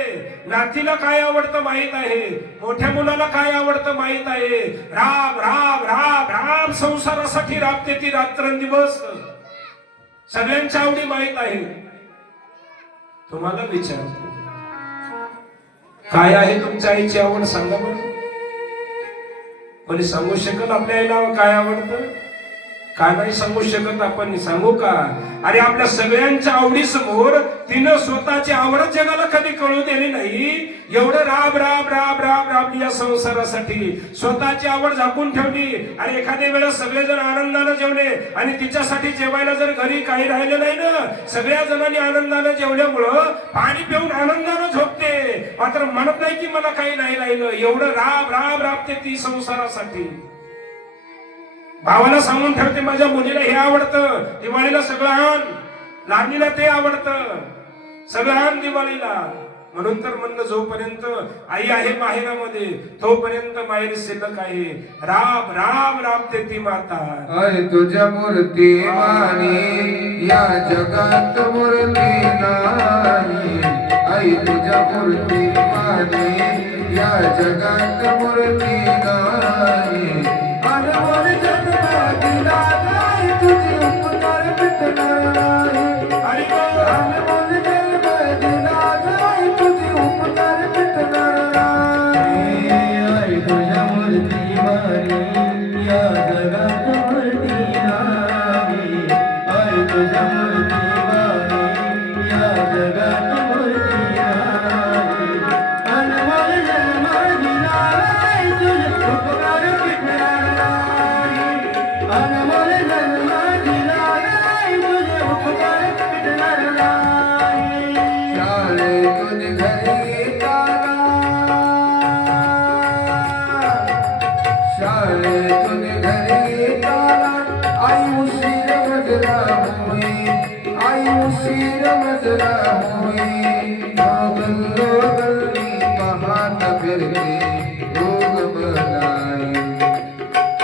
नातीला काय आवडतं माहित आहे, मोठ्या मुलाला काय आवडतं माहित आहे. राब राब राब राब संसारासाठी राबते ती रात्रंदिवस, सगळ्यांच्या आवडी माहित आहे. तुम्हाला विचारतो काय आहे तुमच्या आईची आवड, सांगा बरं. कोणी सांगू शकत आपल्या आईला काय आवडतं, का नाही सांगू शकत आपण, सांगू का. अरे आपल्या सगळ्यांच्या आवडी समोर तिनं स्वतःची आवड जगाला कधी कळू दिली नाही. एवढं राब राब राब राब राबली या संसारासाठी, स्वतःची आवड झाकून ठेवली. आणि एखाद्या वेळेस सगळेजण आनंदानं जेवले आणि तिच्यासाठी जेवायला जर घरी काही राहिलं नाही ना, सगळ्या जणांनी आनंदानं जेवल्यामुळं पाणी पिऊन आनंदानं झोपते, मात्र म्हणत नाही की मला काही नाही राहिलं. एवढं राब राब राबते ती संसारासाठी. भावाला सांगून ठेवते माझ्या मुलीला हे आवडतं, दिवाळीला सगळं आण, लहानीला ते आवडतं, सगळं आण दिवाळीला. म्हणून तर म्हणलं जोपर्यंत आई आहे माहेरामध्ये तोपर्यंत माहेर शिल्लक आहे. राब राब राबते ती माता. आई तुझ्या मूर्ती मानी या जगात मूर्ती नाही, आई तुझ्या मूर्ती मानी या जगात मूर्ती नाही. अनमोल जन्म दिला नाही, तुझे उपकार मिटणार नाही. अनमोल जन्म दिला नाही, तुझे उपकार मिटणार नाही. आई तुझ्या मूर्ती मारी या जगात मूर्ती नाही, गल्ला होई गल्लो गल्ली पाहत फिरते रोग बनाई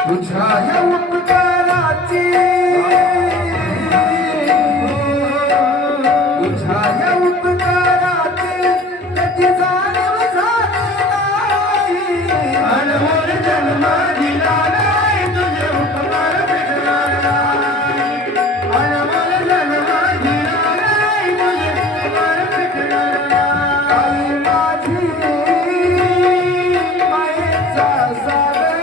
तुझ्या या उपकाराची तुझ्या या उपकाराची कधी जाणीव झाली नाही अनमोल जन्म दिला नाही तुझे उपकार भेटणार नाही अनमोल जन्म दिला नाही तुझे उपकार भेटणार नाही माझी मायेचा सागर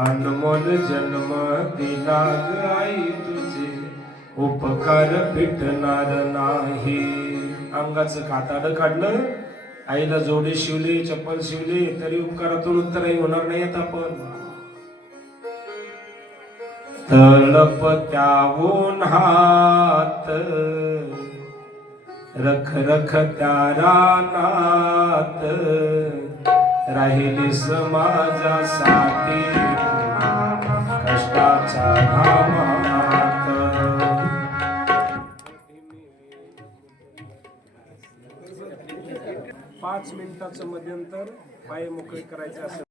अनमोल जन्म दिला ग आई तुझे उपकार फिटणार नाही अंगाचं कातड काढलं आईला जोडे शिवले चप्पल शिवले तरी उपकारातून उत्तरही होणार नाही आपण तळपत्या उन्हात रख रख त्या रानात राहिली समाजासाठी कष्टाच्या घामात 5 मिनिटाचं मध्यंतर पाय मोकळे करायचे असेल